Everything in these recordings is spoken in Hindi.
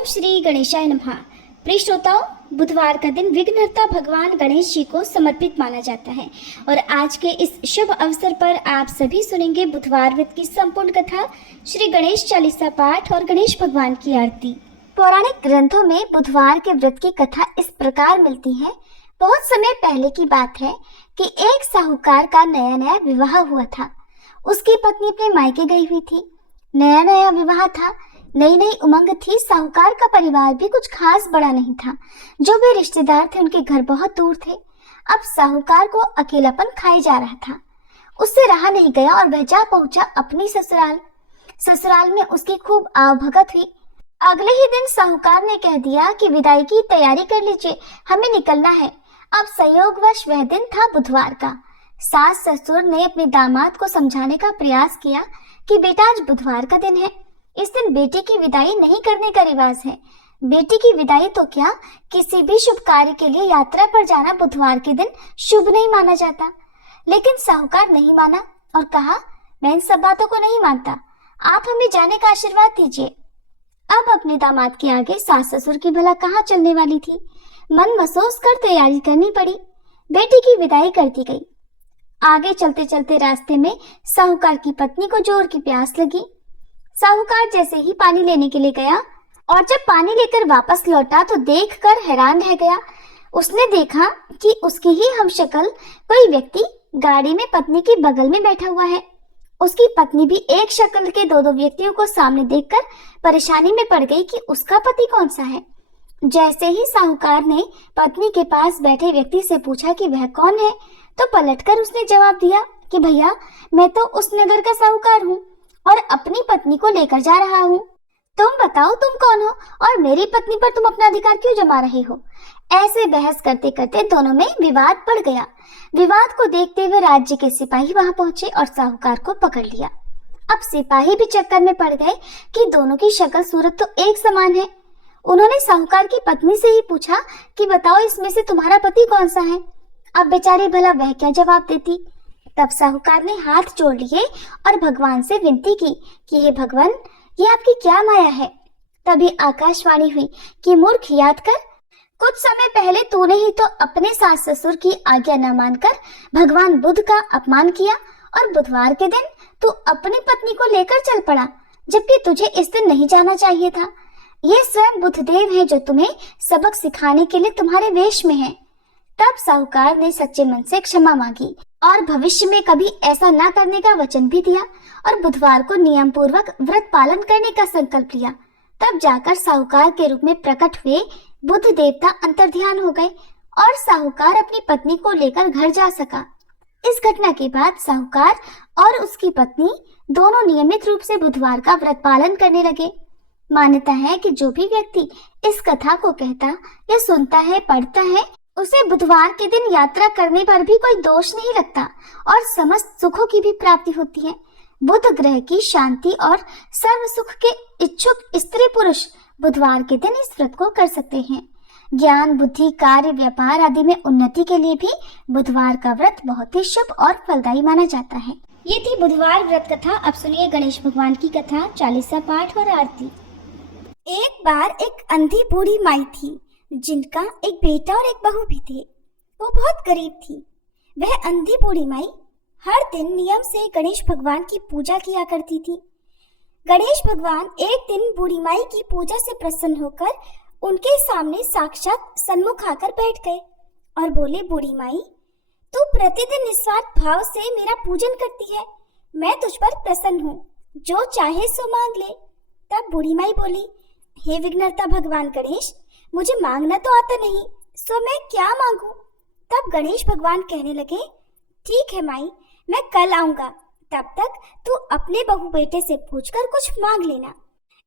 ओम श्री गणेशाय नमः। प्रिय श्रोताओं, बुधवार का दिन विघ्नहर्ता भगवान गणेश जी को समर्पित माना जाता है और आज के इस शुभ अवसर पर आप सभी सुनेंगे बुधवार व्रत की संपूर्ण कथा, श्री गणेश चालीसा पाठ और गणेश भगवान की आरती। पौराणिक ग्रंथों में बुधवार के व्रत की कथा इस प्रकार मिलती है। बहुत समय पहले की बात है कि एक साहूकार का नया नया विवाह हुआ था। उसकी पत्नी अपने मायके गई हुई थी। नया नया विवाह था, नई नई उमंग थी। साहूकार का परिवार भी कुछ खास बड़ा नहीं था। जो भी रिश्तेदार थे उनके घर बहुत दूर थे। अब साहूकार को अकेलापन खाए जा रहा था। उससे रहा नहीं गया और वह जा पहुंचा अपनी ससुराल। ससुराल में उसकी खूब आवभगत हुई। अगले ही दिन साहूकार ने कह दिया कि विदाई की तैयारी कर लीजिए, हमें निकलना है। अब संयोगवश वह दिन था बुधवार का। सास ससुर ने अपने दामाद को समझाने का प्रयास किया कि बेटा आज बुधवार का दिन है, इस दिन बेटी की विदाई नहीं करने का रिवाज है। बेटी की विदाई तो क्या, किसी भी शुभ कार्य के लिए यात्रा पर जाना बुधवार के दिन शुभ नहीं माना जाता। लेकिन साहूकार नहीं माना और कहा, मैं इन सब बातों को नहीं मानता, आप हमें जाने का आशीर्वाद दीजिए। अब अपने दामाद के आगे सास ससुर की भला कहाँ चलने वाली थी। मन मसोस कर तैयारी करनी पड़ी। बेटी की विदाई कर दी गई। आगे चलते चलते रास्ते में साहूकार की पत्नी को जोर की प्यास लगी। साहूकार जैसे ही पानी लेने के लिए गया और जब पानी लेकर वापस लौटा तो देखकर हैरान रह गया। उसने देखा कि उसकी ही हमशक्ल कोई व्यक्ति गाड़ी में पत्नी के बगल में बैठा हुआ है। उसकी पत्नी भी एक शक्ल के दो व्यक्तियों को सामने देखकर परेशानी में पड़ गई कि उसका पति कौन सा है। जैसे ही साहूकार ने पत्नी के पास बैठे व्यक्ति से पूछा कि वह कौन है, तो पलटकर उसने जवाब दिया कि भैया, मैं तो उस नगर का साहूकार हूँ और अपनी पत्नी को लेकर जा रहा हूँ। तुम बताओ तुम कौन हो और मेरी पत्नी पर तुम अपना अधिकार क्यों जमा रहे हो। ऐसे बहस करते करते दोनों में विवाद बढ़ गया। विवाद को देखते हुए राज्य के सिपाही वहां पहुंचे और साहूकार को पकड़ लिया। अब सिपाही भी चक्कर में पड़ गए कि दोनों की शक्ल सूरत तो एक समान है। उन्होंने साहूकार की पत्नी से ही पूछा कि बताओ इसमें से तुम्हारा पति कौन सा है। अब बेचारी भला वह क्या जवाब देती। तब साहूकार ने हाथ जोड़ लिए और भगवान से विनती की कि हे भगवान, ये आपकी क्या माया है। तभी आकाशवाणी हुई कि मूर्ख, याद कर, कुछ समय पहले तूने ही तो अपने सास ससुर की आज्ञा न मानकर भगवान बुध का अपमान किया और बुधवार के दिन तू अपनी पत्नी को लेकर चल पड़ा, जबकि तुझे इस दिन नहीं जाना चाहिए था। ये स्वयं बुधदेव है जो तुम्हें सबक सिखाने के लिए तुम्हारे वेश में है। तब साहूकार ने सच्चे मन से क्षमा मांगी और भविष्य में कभी ऐसा न करने का वचन भी दिया और बुधवार को नियम पूर्वक व्रत पालन करने का संकल्प लिया। तब जाकर साहूकार के रूप में प्रकट हुए बुध देवता अंतर्ध्यान हो गए और साहूकार अपनी पत्नी को लेकर घर जा सका। इस घटना के बाद साहूकार और उसकी पत्नी दोनों नियमित रूप से बुधवार का व्रत पालन करने लगे। मान्यता है कि जो भी व्यक्ति इस कथा को कहता या सुनता है, पढ़ता है, उसे बुधवार के दिन यात्रा करने पर भी कोई दोष नहीं लगता और समस्त सुखों की भी प्राप्ति होती है। बुध ग्रह की शांति और सर्व सुख के इच्छुक स्त्री पुरुष बुधवार के दिन इस व्रत को कर सकते हैं। ज्ञान, बुद्धि, कार्य, व्यापार आदि में उन्नति के लिए भी बुधवार का व्रत बहुत ही शुभ और फलदायी माना जाता है। ये थी बुधवार व्रत कथा। अब सुनिए गणेश भगवान की कथा, चालीसा पाठ और आरती। एक बार एक अंधी बूढ़ी माई थी जिनका एक बेटा और एक बहू भी थे। वो बहुत गरीब थी। वह अंधी बूढ़ी माई हर दिन नियम से गणेश भगवान की पूजा किया करती थी। गणेश भगवान एक दिन बूढ़ी माई की पूजा से प्रसन्न होकर उनके सामने साक्षात सन्मुख आकर बैठ गए और बोले, बूढ़ी माई, तू प्रतिदिन निस्वार्थ भाव से मेरा पूजन करती है, मैं तुझ पर प्रसन्न हूँ, जो चाहे सो मांग ले। तब बूढ़ी माई बोली, हे विघ्नहर्ता भगवान गणेश, मुझे मांगना तो आता नहीं, सो मैं क्या मांगू। तब गणेश भगवान कहने लगे, ठीक है माई, मैं कल आऊंगा, तब तक तू अपने बहू बेटे से पूछकर कुछ मांग लेना।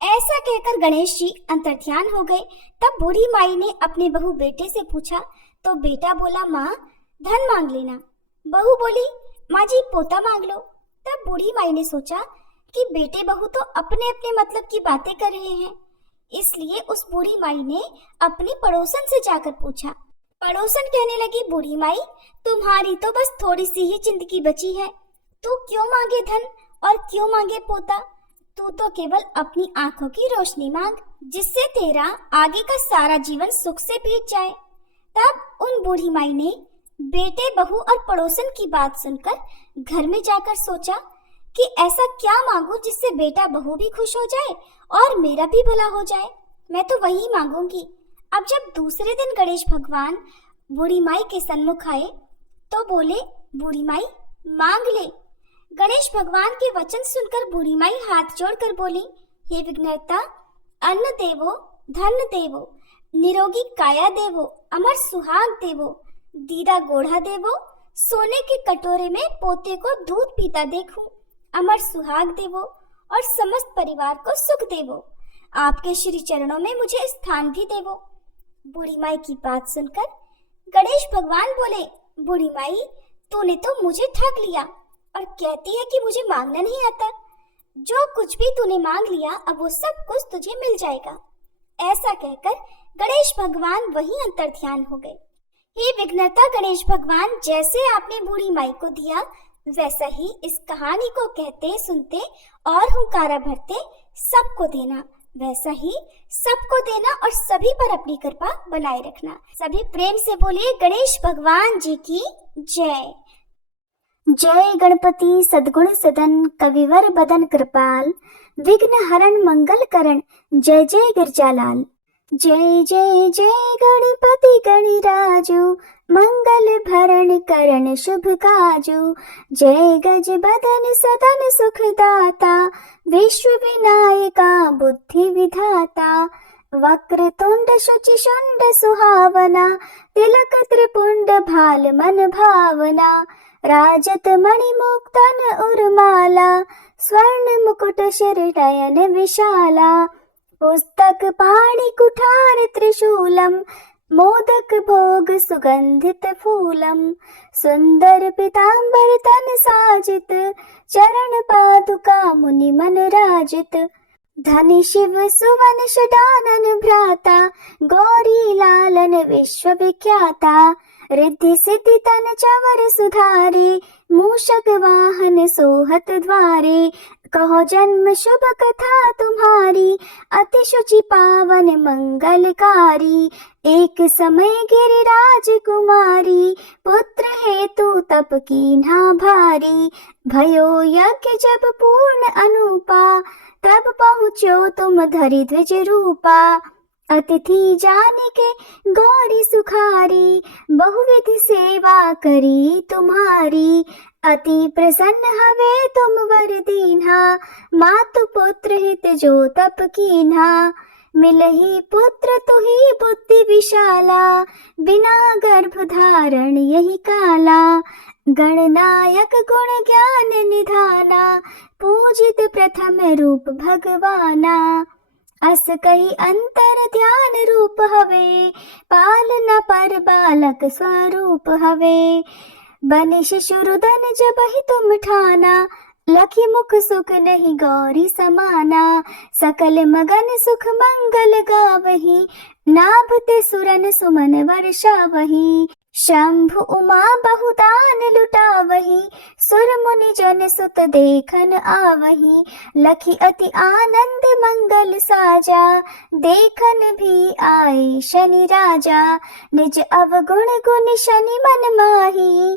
ऐसा कहकर गणेश जी अंतर्ध्यान हो गए। तब बूढ़ी माई ने अपने बहू बेटे से पूछा तो बेटा बोला, माँ धन मांग लेना। बहू बोली, माँ जी पोता मांग लो। तब बूढ़ी माई ने सोचा कि बेटे बहू तो अपने अपने मतलब की बातें कर रहे हैं, इसलिए उस बूढ़ी माई ने अपनी पड़ोसन से जाकर पूछा। पड़ोसन कहने लगी, बूढ़ी माई, तुम्हारी तो बस थोड़ी सी ही जिंदगी बची है, तू क्यों मांगे धन और क्यों मांगे पोता। तू तो केवल अपनी आंखों की रोशनी मांग, जिससे तेरा आगे का सारा जीवन सुख से बीत जाए। तब उन बूढ़ी माई ने बेटे, बहू और पड़ोसन की बात सुनकर घर में जाकर सोचा कि ऐसा क्या मांगू जिससे बेटा बहू भी खुश हो जाए और मेरा भी भला हो जाए। मैं तो वही मांगूंगी। अब जब दूसरे दिन गणेश भगवान बूढ़ी माई के सन्मुख आए तो बोले, बूढ़ी माई मांग ले। गणेश भगवान के वचन सुनकर बूढ़ी माई हाथ जोड़कर बोली, हे विघ्नहर्ता, अन्न देवो, धन देवो, निरोगी काया देवो, अमर सुहाग देवो, दीदा गोढ़ा देवो, सोने के कटोरे में पोते को दूध पीता देखूं, अमर सुहाग देवो और समस्त परिवार को सुख देवो। आपके श्री चरणों में मुझे स्थान भी देवो। बूढ़ी माई की बात सुनकर गणेश भगवान बोले, बूढ़ी माई, तूने तो मुझे ठग लिया और कहती है कि मुझे मांगना नहीं आता। जो कुछ भी तूने मांग लिया, अब वो सब कुछ तुझे मिल जाएगा। ऐसा कहकर गणेश भगवान वहीं अंतर्ध्यान हो गए। हे विघ्नहर्ता गणेश भगवान, जैसे आपने बूढ़ी माई को दिया, वैसा ही इस कहानी को कहते सुनते और हुंकारा भरते सबको देना, वैसा ही सबको देना और सभी पर अपनी कृपा बनाए रखना। सभी प्रेम से बोलिए, गणेश भगवान जी की जय। जय गणपति सद्गुण सदन, कविवर बदन कृपाल, विघ्न हरण मंगल करण, जय जय गिरजालाल। जय जय जय गणपति गणराजु, मंगल भरण करण शुभ काजु। जय गज बदन सदन सुखदाता, विश्व विनायका बुद्धि विधाता। वक्रतुंड शुचि शुंड सुहावना, तिलक त्रिपुंड भाल मन भावना। राजत मणि मुक्तन उर्माला, स्वर्ण मुकुट शिर नयन विशाला। पुस्तक पाणि कुठार त्रिशूलम, मोदक भोग सुगंधित फूलम। सुंदर पीतांबर तन साजित, चरण पादुका मुनि मन राजित। धनि शिव सुवन षडानन भ्राता, गौरी लालन विश्व विख्याता। रिद्धि सिद्धि तन चवर सुधारे, मूषक वाहन सोहत द्वारे। कहो जन्म शुभ कथा तुम्हारी, अति शुचि पावन मंगलकारी। एक समय गिरिराज कुमारी, पुत्र हेतु तप कीन्हा भारी। भयो यज्ञ जब पूर्ण अनुपा, तब पहुँचो तुम धरि द्विज रूपा। अतिथि जाने के गौरी सुखारी, बहुविधि सेवा करी तुम्हारी। अति प्रसन्न हवे तुम वर दीन्हा, मातु पुत्र हित जो तप कीन्हा। मिलहि पुत्र तुहि बुद्धि विशाला, बिना गर्भ धारण यही काला। गणनायक गुण ज्ञान निधाना, पूजित प्रथम रूप भगवाना। अस कही अंतर ध्यान रूप हवे, पालना पर बालक स्वरूप हवे। बने शिशु रुदन जब ही तुम ठाना, लखी मुख सुख नहीं गौरी समाना। सकल मगन सुख मंगल गावही, नाभते सुरन सुमन वर्षावही। शंभु उमा बहुदान लुटावही, सुर मुनि जन सुत देखन आवही। लखी अति आनंद मंगल साजा, देखन भी आए शनि राजा। निज अवगुण गुण शनि मन माही,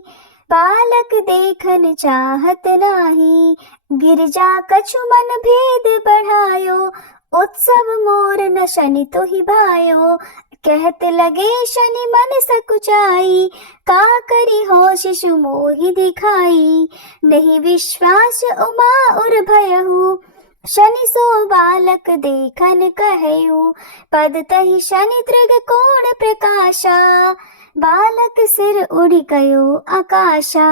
बालक देखन चाहत नाही। गिरजा कछु मन भेद बढ़ायो, उत्सव मोर न शनि तुहि भायो। कहत लगे शनि मन सकुचाई, का करी हो शिशु मोहि दिखाई। नहीं विश्वास उमा उर भयहु, शनि सो बालक देखन कहयु। पद तहि शनि दृग कोण प्रकाशा, बालक सिर उड़ि गयो आकाशा।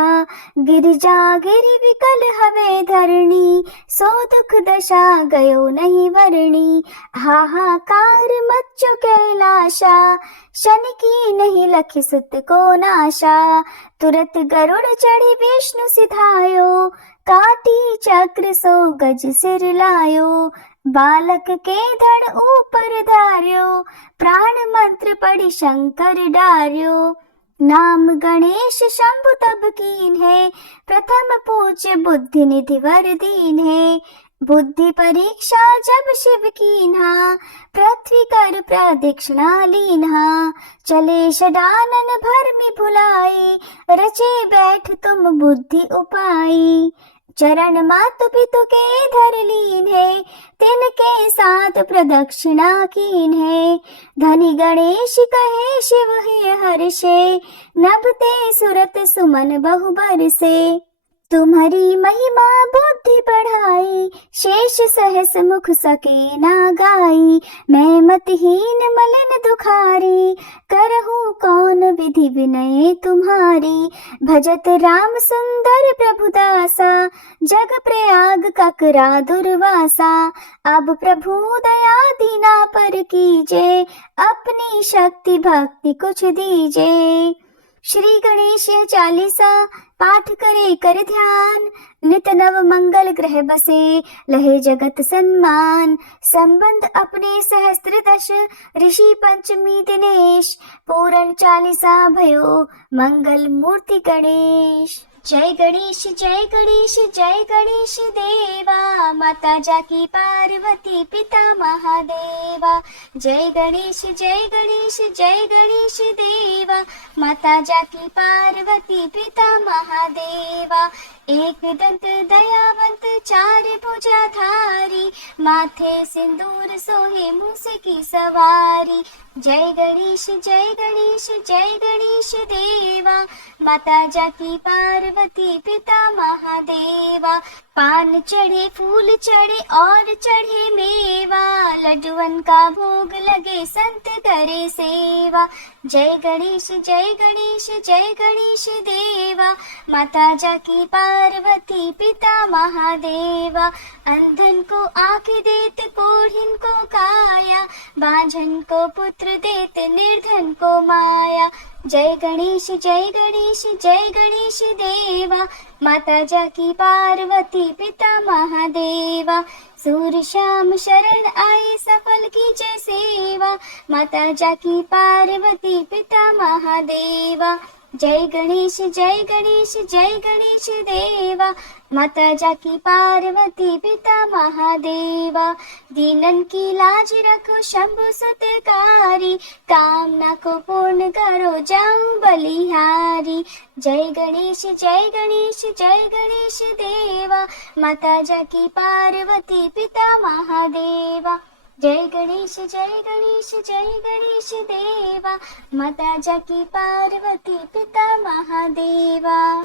गिरिजा गिरि विकल हवे धरणी, सो दुख दशा गयो नहीं वरणी। हाहाकार मच्चो कैलाशा, शनि की नहीं लखि सुत को नाशा। तुरत गरुड़ चढ़ी विष्णु सिधायो, काटी चक्र सो गज सिर लायो। बालक के धड़ ऊपर धार्यो, प्राण मंत्र पढ़ि शंकर डार्यो। नाम गणेश शंभु तब कीन्हे, प्रथम पूज्य बुद्धि निधि वर दीन्हे। बुद्धि परीक्षा जब शिव कीन्हा, पृथ्वी कर प्रदक्षिणा लीन्हा। चले षडानन भरमि भुलाई, रचे बैठ तुम बुद्धि उपाई। चरण मातु पितु के धर लीन है, तिनके साथ प्रदक्षिणा कीन है। धनी गणेश कहे शिव है हर्षे, नभते सुरत सुमन बहु बरसे। तुम्हारी महिमा बुद्धि बढ़ाई, शेष सहस मुख सके ना गाई। मैं मतहीन मलिन दुखारी, करहूँ कौन विधि विनय तुम्हारी। भजत राम सुंदर प्रभु दासा, जग प्रयाग ककरा दुर्वासा। अब प्रभु दया दीना पर कीजे, अपनी शक्ति भक्ति कुछ दीजे। श्री गणेश चालीसा पाठ करे कर ध्यान, नित नव मंगल ग्रह बसे, लहे जगत सन्मान। संबंध अपने सहस्त्र दश, ऋषि पंचमी दिनेश। पूर्ण चालीसा भयो, मंगल मूर्ति गणेश। जय गणेश जय गणेश जय गणेश देवा, माता जाकी पार्वती पिता महादेवा। जय गणेश जय गणेश जय गणेश देवा, माता जाकी पार्वती पिता महादेवा। एक दंत दयावंत चार भुजाधारी, माथे सिंदूर सोहे मूस की सवारी। जय गणेश जय गणेश जय गणेश देवा, माता जाकी पार्वती पिता महादेवा। पान चढ़े फूल चढ़े और चढ़े मेवा, लड्डुअन का भोग लगे संत करे सेवा। जय गणेश जय गणेश जय गणेश देवा, माता जाकी पार्वती पिता महादेवा। अंधन को आँख देत कोढ़िन को काया, बांझन को पुत्र देत निर्धन को माया। जय गणेश जय गणेश जय गणेश देवा, माता जाकी पार्वती पिता महादेवा। सूर्य श्याम शरण आए सफल की जय सेवा, माता जाकी पार्वती पिता महादेवा। जय गणेश जय गणेश जय गणेश देवा, माता जाकी पार्वती पिता महादेवा। दीनन की लाज रखो शंभु सतकारी, कामना को पूर्ण करो जाऊं बलिहारी। जय गणेश जय गणेश जय गणेश देवा, माता जाकी पार्वती पिता महादेवा। जय गणेश जय गणेश देवा, माता जाकी पार्वती पिता महादेवा।